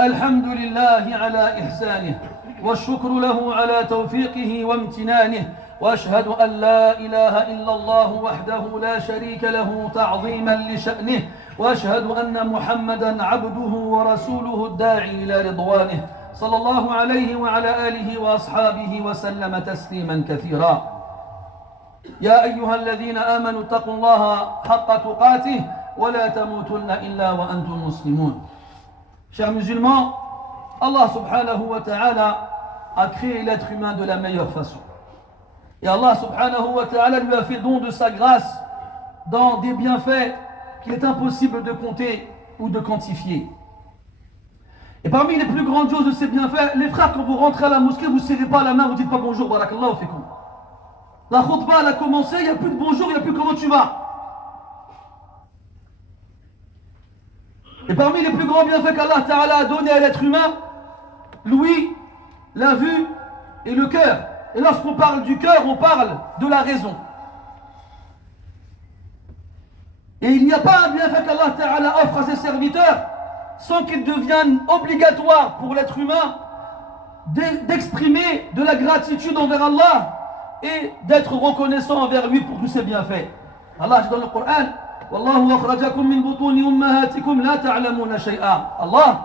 الحمد لله على إحسانه والشكر له على توفيقه وامتنانه وأشهد أن لا إله إلا الله وحده لا شريك له تعظيما لشأنه وأشهد أن محمدا عبده ورسوله الداعي إلى رضوانه صلى الله عليه وعلى آله وأصحابه وسلم تسليما كثيرا يا أيها الذين آمنوا اتقوا الله حق تقاته ولا تموتن إلا وأنتم مسلمون. Chers musulmans, Allah subhanahu wa ta'ala a créé l'être humain de la meilleure façon. Et Allah subhanahu wa ta'ala lui a fait don de sa grâce dans des bienfaits qu'il est impossible de compter ou de quantifier. Et parmi les plus grandioses de ces bienfaits, les frères, quand vous rentrez à la mosquée, vous ne serrez pas la main, vous ne dites pas bonjour, barakallahu fikum. La khutbah elle a commencé, il n'y a plus de bonjour, il n'y a plus comment tu vas. Et parmi les plus grands bienfaits qu'Allah Ta'ala a donné à l'être humain, l'ouïe, la vue et le cœur. Et lorsqu'on parle du cœur, on parle de la raison. Et il n'y a pas un bienfait qu'Allah Ta'ala offre à ses serviteurs sans qu'il devienne obligatoire pour l'être humain d'exprimer de la gratitude envers Allah et d'être reconnaissant envers lui pour tous ses bienfaits. Allah dit dans le Coran, Wallahu akhrajakum min butuni ummahatikum la ta'lamuna shay'a. Allah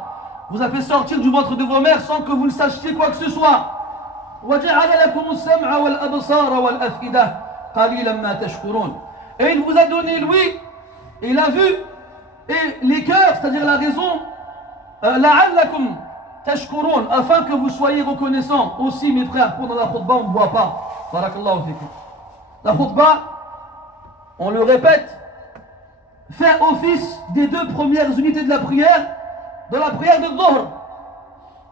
vous a fait sortir du ventre de vos mères sans que vous ne sachiez quoi que ce soit. Wa ja'ala lakum as-sam'a wal absara wal af'idah qalilan ma tashkurun. Et il vous a donné l'ouïe et la vue et les cœurs, c'est-à-dire la raison, la'allakum tashkurun, afin que vous soyez reconnaissants. Aussi mes frères, pendant la khutbah on ne boit pas. Barakallahu fikum. La khutbah, on le répète, fait office des deux premières unités de la prière, de la prière de Dhuhr.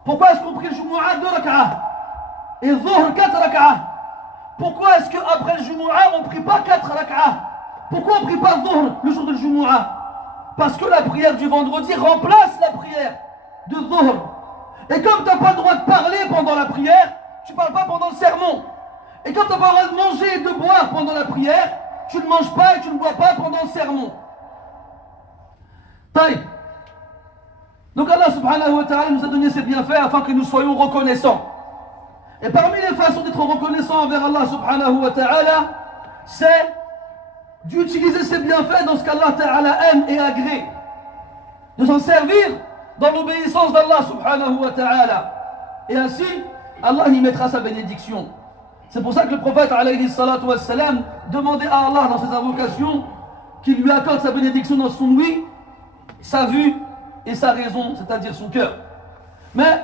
Pourquoi est-ce qu'on prie le Jumu'ah 2 rak'ah et Dhuhr 4 rak'ah? Pourquoi est-ce qu'après le Jumu'ah on ne prie pas 4 rak'ah? Pourquoi on ne prie pas Dhuhr le jour de Jumu'ah? Parce que la prière du vendredi remplace la prière de Dhuhr. Et comme tu n'as pas le droit de parler pendant la prière, tu ne parles pas pendant le sermon. Et quand tu n'as pas le droit de manger et de boire pendant la prière, tu ne manges pas et tu ne bois pas pendant le sermon. Taïb. Donc Allah subhanahu wa ta'ala nous a donné ces bienfaits afin que nous soyons reconnaissants. Et parmi les façons d'être reconnaissants envers Allah subhanahu wa ta'ala, c'est d'utiliser ces bienfaits dans ce qu'Allah ta'ala aime et agrée. De s'en servir dans l'obéissance d'Allah subhanahu wa ta'ala. Et ainsi, Allah y mettra sa bénédiction. C'est pour ça que le prophète alayhi salatu wassalam demandait à Allah dans ses invocations qu'il lui accorde sa bénédiction dans son ouïe, sa vue et sa raison, c'est-à-dire son cœur. Mais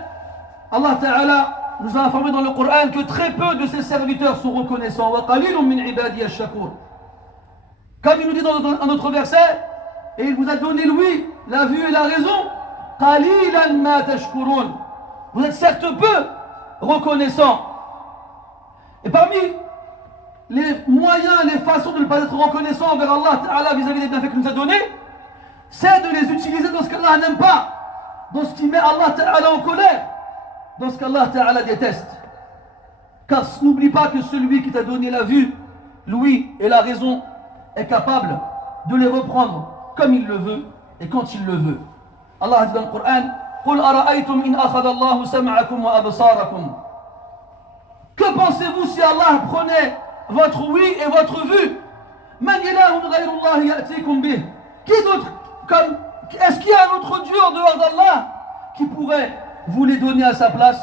Allah Ta'ala nous a informé dans le Coran que très peu de ses serviteurs sont reconnaissants. Comme il nous dit dans un autre verset, et il vous a donné l'ouïe, la vue et la raison. Vous êtes certes peu reconnaissants. Et parmi les moyens, les façons de ne pas être reconnaissant envers Allah Ta'ala vis-à-vis des bienfaits qu'il nous a donnés, c'est de les utiliser dans ce qu'Allah n'aime pas, dans ce qui met Allah Ta'ala en colère, dans ce qu'Allah Ta'ala déteste. Car n'oublie pas que celui qui t'a donné la vue, l'ouïe et la raison est capable de les reprendre comme il le veut et quand il le veut. Allah dit dans le Coran, قُلْ أَرَأَيْتُمْ إِنْ أَخَذَ اللَّهُ سَمْعَكُمْ وَأَبْصَارَكُمْ. Que pensez-vous si Allah prenait votre ouïe et votre vue? مَنْ إِلَهٌ غَيْرُ اللَّهِ يَأْتِيكُمْ بِهِ. Qui d'autre est-ce qu'il y a un autre Dieu en dehors d'Allah qui pourrait vous les donner à sa place?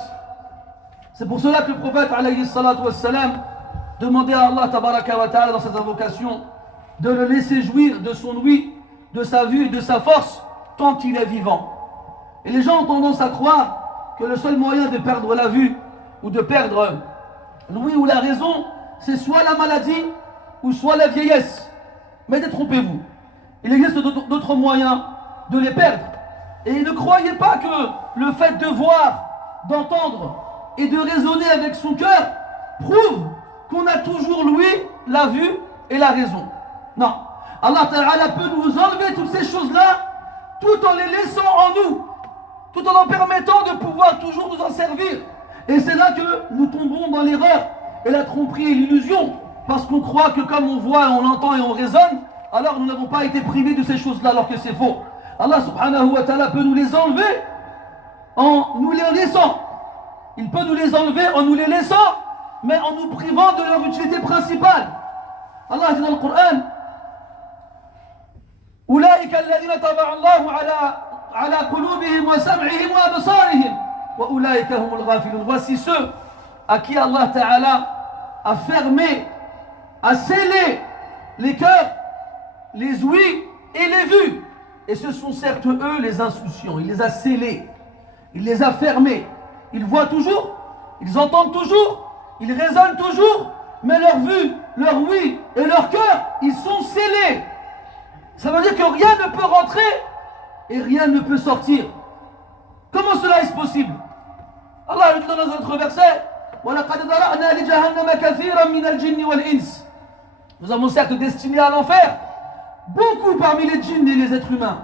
C'est pour cela que le prophète alayhi salatu wassalam demandait à Allah tabaraka wa ta'ala dans ses invocations de le laisser jouir de son ouïe, de sa vue et de sa force tant qu'il est vivant. Et les gens ont tendance à croire que le seul moyen de perdre la vue ou de perdre l'ouïe ou la raison, c'est soit la maladie ou soit la vieillesse. Mais détrompez-vous. Il existe d'autres moyens de les perdre. Et ne croyez pas que le fait de voir, d'entendre et de raisonner avec son cœur prouve qu'on a toujours l'ouïe, la vue et la raison. Non. Allah Ta'ala peut nous enlever toutes ces choses-là tout en les laissant en nous, tout en permettant de pouvoir toujours nous en servir. Et c'est là que nous tombons dans l'erreur et la tromperie et l'illusion, parce qu'on croit que comme on voit, on entend et on raisonne, alors nous n'avons pas été privés de ces choses-là, alors que c'est faux. Allah subhanahu wa ta'ala peut nous les enlever en nous les laissant. Il peut nous les enlever en nous les laissant, mais en nous privant de leur utilité principale. Allah dit dans le Coran, أولئك الذين طبع الله على قلوبهم وسمعهم وأبصارهم وأولئك هم الغافلون. Voici ceux à qui Allah Ta'ala a fermé, a scellé les cœurs, les ouïes et les vues. Et ce sont certes eux les insouciants. Il les a scellés, il les a fermés. Ils voient toujours, ils entendent toujours, ils raisonnent toujours, mais leur vue, leur ouïe et leur cœur, ils sont scellés. Ça veut dire que rien ne peut rentrer et rien ne peut sortir. Comment cela est possible? Allah le dit dans un autre verset, وَلَقَدْ ذَرَأْنَا لِجَهَنَّمَ كَثِيرًا مِنَ الْجِنِّ وَالْإِنسِ. Nous avons certes destiné à l'enfer beaucoup parmi les djinns et les êtres humains.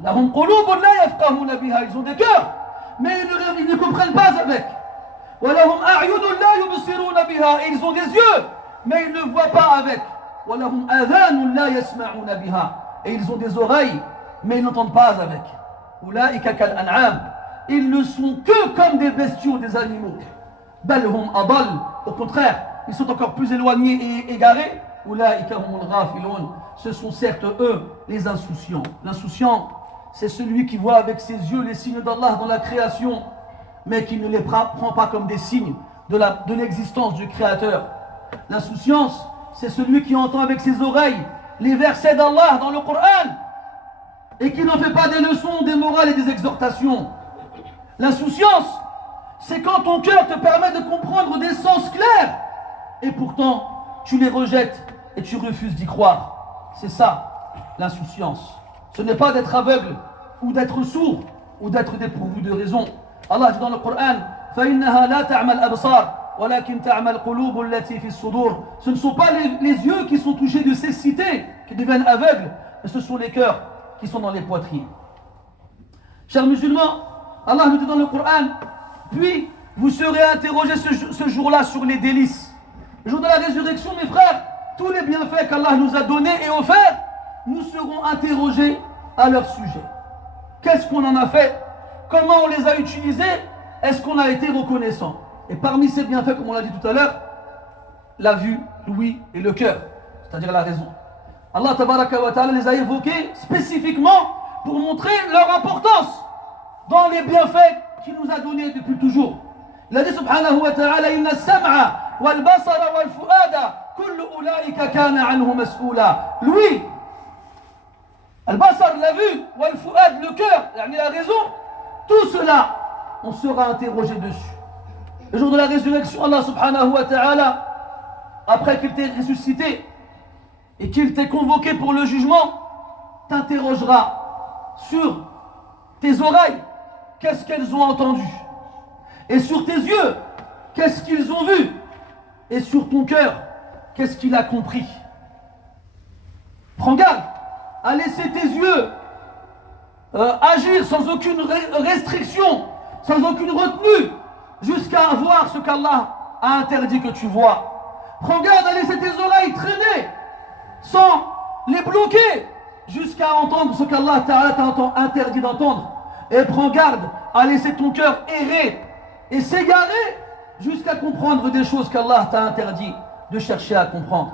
لَهُمْ قُلُوبٌ لَا يَفْقَهُونَ بِهَا. Ils ont des cœurs, mais ils ne comprennent pas avec. وَلَهُمْ أَعْيُنٌ لَا يُبْصِرُونَ بِهَا. Et ils ont des yeux, mais ils ne voient pas avec. وَلَهُمْ آذَانٌ لَا يَسْمَعُونَ بِهَا. Et ils ont des oreilles, mais ils n'entendent pas avec. أُولَٰئِكَ كَالْأَنْعَامِ. Ils ne sont que comme des bestiaux, des animaux. بَلْ هُمْ أَضَلُّ. Au contraire, ils sont encore plus éloignés et égarés. أُولَٰئِكَ هُمُ الْغَافِلُونَ. Ce sont certes eux les insouciants. L'insouciant, c'est celui qui voit avec ses yeux les signes d'Allah dans la création, mais qui ne les prend pas comme des signes de l'existence du Créateur. L'insouciance, c'est celui qui entend avec ses oreilles les versets d'Allah dans le Coran et qui n'en fait pas des leçons, des morales et des exhortations. L'insouciance, c'est quand ton cœur te permet de comprendre des sens clairs et pourtant tu les rejettes et tu refuses d'y croire. C'est ça, l'insouciance. Ce n'est pas d'être aveugle ou d'être sourd ou d'être dépourvu de raison. Allah dit dans le Coran, فَإِنَّهَا لَا تَعْمَى الْأَبْصَارِ وَلَكِنْ تَعْمَى الْقُلُوبُ الَّتِي فِي الصُّدُورِ. Ce ne sont pas les yeux qui sont touchés de cécité, qui deviennent aveugles, mais ce sont les cœurs qui sont dans les poitrines. Chers musulmans, Allah nous dit dans le Coran, puis vous serez interrogés ce jour-là sur les délices. Le jour de la résurrection, mes frères, tous les bienfaits qu'Allah nous a donnés et offerts, nous serons interrogés à leur sujet. Qu'est-ce qu'on en a fait? Comment on les a utilisés? Est-ce qu'on a été reconnaissant? Et parmi ces bienfaits, comme on l'a dit tout à l'heure, la vue, l'ouïe et le cœur, c'est-à-dire la raison. Allah tabaraka wa ta'ala les a évoqués spécifiquement pour montrer leur importance dans les bienfaits qu'il nous a donnés depuis toujours. Il a dit subhanahu wa ta'ala, inna as-sam'a wal basara wal fu'ada kullu ulaika kana anhu mas'oula. L'ouïe, al-basar, la vue, wal fu'ad, le cœur, la raison, tout cela, on sera interrogé dessus. Le jour de la résurrection, Allah subhanahu wa ta'ala, après qu'il t'ait ressuscité et qu'il t'ait convoqué pour le jugement, t'interrogera sur tes oreilles, qu'est-ce qu'elles ont entendu, et sur tes yeux, qu'est-ce qu'ils ont vu, et sur ton cœur, qu'est-ce qu'il a compris. Prends garde à laisser tes yeux agir sans aucune restriction, sans aucune retenue, jusqu'à voir ce qu'Allah a interdit que tu vois. Prends garde à laisser tes oreilles traîner sans les bloquer jusqu'à entendre ce qu'Allah t'a interdit d'entendre. Et prends garde à laisser ton cœur errer et s'égarer jusqu'à comprendre des choses qu'Allah t'a interdit de chercher à comprendre.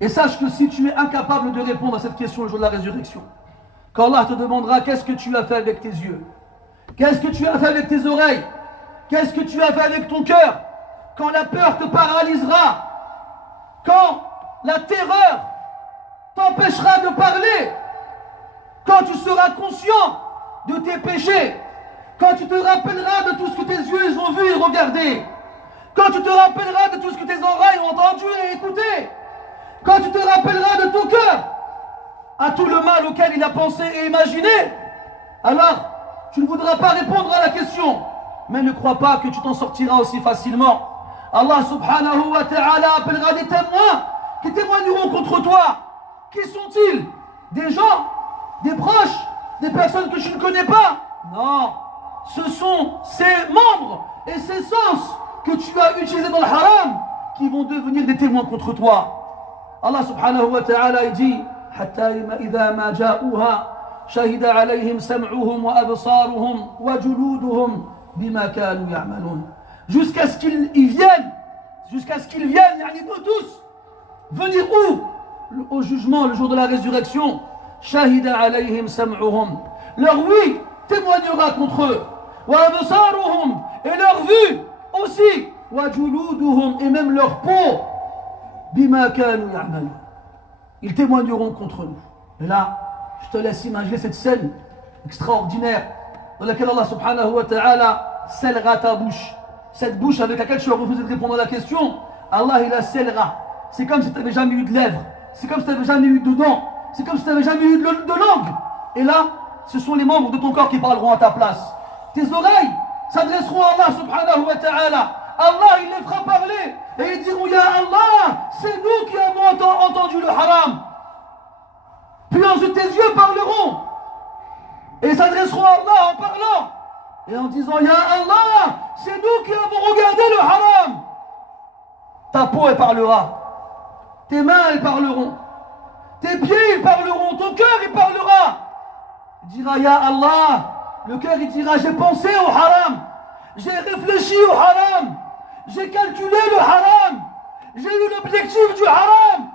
Et sache que si tu es incapable de répondre à cette question le jour de la résurrection, quand Allah te demandera qu'est-ce que tu as fait avec tes yeux, qu'est-ce que tu as fait avec tes oreilles, qu'est-ce que tu as fait avec ton cœur, quand la peur te paralysera, quand la terreur t'empêchera de parler, quand tu seras conscient de tes péchés, quand tu te rappelleras de tout ce que tes yeux ont vu et regardé, quand tu te rappelleras de tout ce que tes oreilles ont entendu et écouté, quand tu te rappelleras de ton cœur à tout le mal auquel il a pensé et imaginé, alors tu ne voudras pas répondre à la question, mais ne crois pas que tu t'en sortiras aussi facilement. Allah subhanahu wa ta'ala appellera des témoins qui témoigneront contre toi. Qui sont-ils? Des gens, des proches, des personnes que tu ne connais pas? Non, ce sont ces membres et ces sens que tu as utilisés dans le haram qui vont devenir des témoins contre toi. Allah subhanahu wa ta'ala dit حتى إذا ما جاءوها شهد عليهم سمعهم وأبصارهم وجلودهم بما كانوا يعملون. Jusqu'à ce qu'ils viennent, yani nous tous, venir où? Au jugement, le jour de la résurrection. شهد عليهم سمعهم. Leur oui témoignera contre eux. وأبصارهم, et leur vue aussi. وجلودهم, et même leur peau. بما كانوا يعملون. Ils témoigneront contre nous. Et là, je te laisse imaginer cette scène extraordinaire dans laquelle Allah subhanahu wa ta'ala scellera ta bouche. Cette bouche avec laquelle tu as refusé de répondre à la question, Allah il la scellera. C'est comme si tu n'avais jamais eu de lèvres. C'est comme si tu n'avais jamais eu de dents. C'est comme si tu n'avais jamais eu de langue. Et là, ce sont les membres de ton corps qui parleront à ta place. Tes oreilles s'adresseront à Allah subhanahu wa ta'ala. Allah il les fera parler. Et ils diront, Ya Allah, c'est nous qui avons entendu le haram. Puis ensuite tes yeux parleront. Et ils s'adresseront à Allah en parlant. Et en disant, Ya Allah, c'est nous qui avons regardé le haram. Ta peau elle parlera. Tes mains elles parleront. Tes pieds ils parleront. Ton cœur il parlera. Il dira, Ya Allah. Le cœur il dira, j'ai pensé au haram. J'ai réfléchi au haram. J'ai calculé le haram. J'ai eu l'objectif du haram.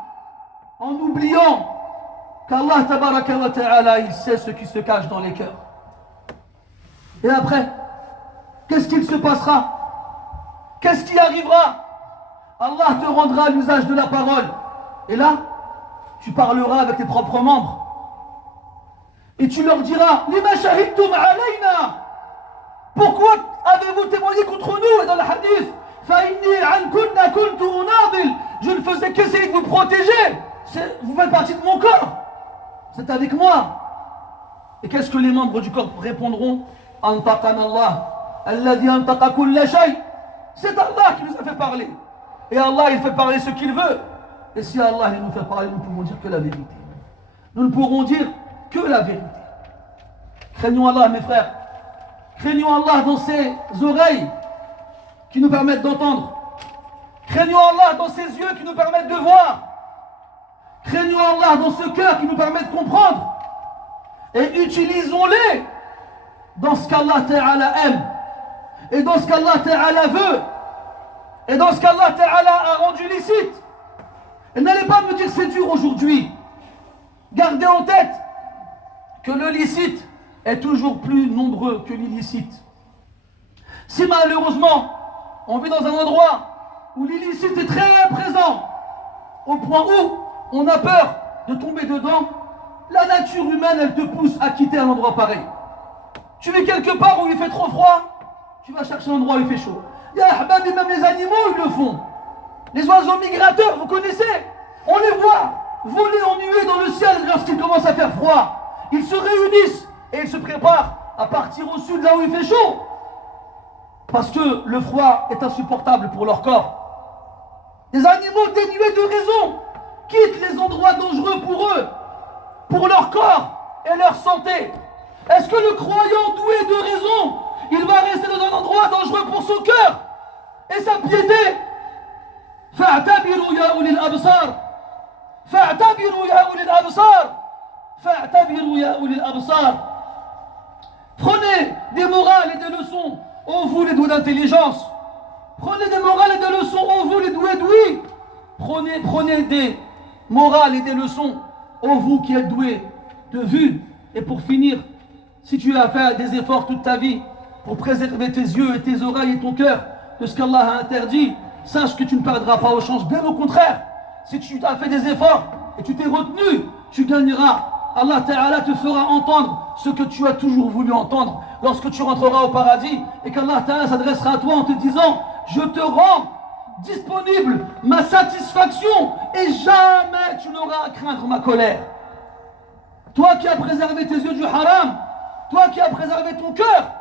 En oubliant qu'Allah tabaraka wa ta'ala, il sait ce qui se cache dans les cœurs. Et après, qu'est-ce qu'il se passera? Qu'est-ce qui arrivera? Allah te rendra l'usage de la parole. Et là, tu parleras avec tes propres membres. Et tu leur diras, Lima shahidtum alayna. Pourquoi avez-vous témoigné contre nous? Et dans le hadith, je ne faisais qu'essayer de vous protéger. Vous faites partie de mon corps. C'est avec moi. Et qu'est-ce que les membres du corps répondront? C'est Allah qui nous a fait parler. Et Allah il fait parler ce qu'il veut. Et si Allah il nous fait parler, nous ne pouvons dire que la vérité. Nous ne pourrons dire que la vérité. Craignons Allah mes frères. Craignons Allah dans ses oreilles qui nous permettent d'entendre. Craignons Allah dans ses yeux qui nous permettent de voir. Craignons Allah dans ce cœur qui nous permet de comprendre. Et utilisons-les dans ce qu'Allah Ta'ala aime. Et dans ce qu'Allah Ta'ala veut. Et dans ce qu'Allah Ta'ala a rendu licite. Et n'allez pas me dire que c'est dur aujourd'hui. Gardez en tête que le licite est toujours plus nombreux que l'illicite. Si malheureusement on vit dans un endroit où l'illicite est très présent, au point où on a peur de tomber dedans, la nature humaine elle te pousse à quitter un endroit pareil. Tu vis quelque part où il fait trop froid, tu vas chercher un endroit où il fait chaud. Ya ahbab, même les animaux ils le font. Les oiseaux migrateurs, vous connaissez, on les voit voler en nuée dans le ciel lorsqu'il commence à faire froid. Ils se réunissent et ils se préparent à partir au sud là où il fait chaud. Parce que le froid est insupportable pour leur corps. Des animaux dénués de raison quittent les endroits dangereux pour eux, pour leur corps et leur santé. Est-ce que le croyant doué de raison, il va rester dans un endroit dangereux pour son cœur et sa piété? فاعتبروا يا أولي الأبصار فاعتبروا يا أولي الأبصار فاعتبروا يا أولي الأبصار. Prenez des morales et des leçons, ô vous les doués d'intelligence. Prenez des morales et des leçons, ô vous les doués d'ouïe. Prenez des morales et des leçons, ô vous qui êtes doués de vue. Et pour finir, si tu as fait des efforts toute ta vie pour préserver tes yeux et tes oreilles et ton cœur de ce qu'Allah a interdit, sache que tu ne perdras pas au change. Bien au contraire, si tu as fait des efforts et tu t'es retenu, tu gagneras. Allah Ta'ala te fera entendre ce que tu as toujours voulu entendre lorsque tu rentreras au paradis, et qu'Allah Ta'ala s'adressera à toi en te disant: je te rends disponible ma satisfaction et jamais tu n'auras à craindre ma colère. Toi qui as préservé tes yeux du haram, toi qui as préservé ton cœur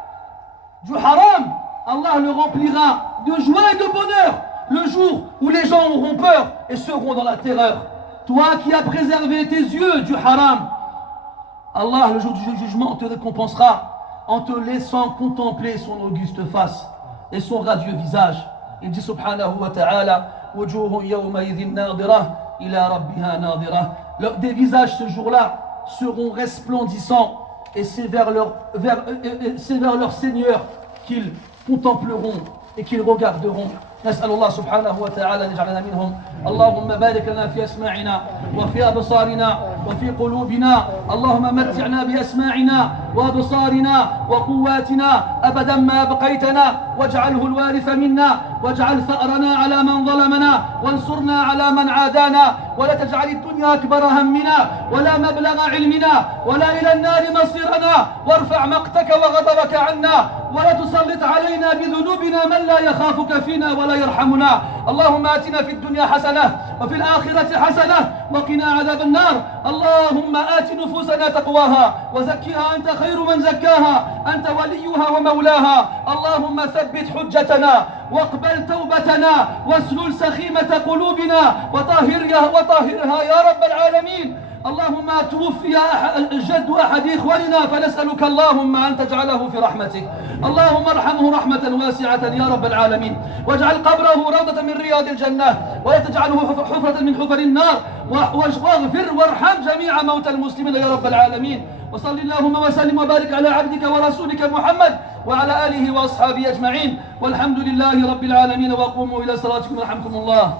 du haram, Allah le remplira de joie et de bonheur le jour où les gens auront peur et seront dans la terreur. Toi qui as préservé tes yeux du haram, Allah le jour du jugement te récompensera en te laissant contempler son auguste face et son radieux visage. Il dit subhanahu wa ta'ala: wujuhun yawma idhin nadira ila rabbiha nadira. Des visages ce jour-là seront resplendissants et c'est vers leur Seigneur qu'ils contempleront et qu'ils regarderont. نسأل الله سبحانه وتعالى أن يجعلنا منهم. اللهم بارك لنا في أسماعنا وفي أبصارنا وفي قلوبنا. اللهم متعنا بأسماعنا وأبصارنا وقواتنا أبدا ما بقيتنا، واجعله الوارث منا، واجعل ثأرنا على من ظلمنا، وانصرنا على من عادانا، ولا تجعل الدنيا أكبر همنا ولا مبلغ علمنا ولا إلى النار مصيرنا، وارفع مقتك وغضبك عنا، ولا تسلط علينا بذنوبنا من لا يخافك فينا ولا يرحمنا. اللهم آتنا في الدنيا حسنة وفي الآخرة حسنة وقنا عذاب النار. اللهم آت نفوسنا تقواها وزكها أنت خير من زكاها، أنت وليها ومولاها. اللهم ثبت حجتنا واقبل توبتنا واسلل سخيمة قلوبنا وطهرها يا رب العالمين. اللهم توفي جد أحد إخواننا فنسألك اللهم أن تجعله في رحمتك. اللهم ارحمه رحمة واسعة يا رب العالمين، واجعل قبره روضة من رياض الجنة، ولا تجعله حفرة من حفر النار، واغفر وارحم جميع موتى المسلمين يا رب العالمين. وصل اللهم وسلم وبارك على عبدك ورسولك محمد وعلى آله وأصحابه أجمعين، والحمد لله رب العالمين. وقوموا إلى صلاتكم رحمكم الله.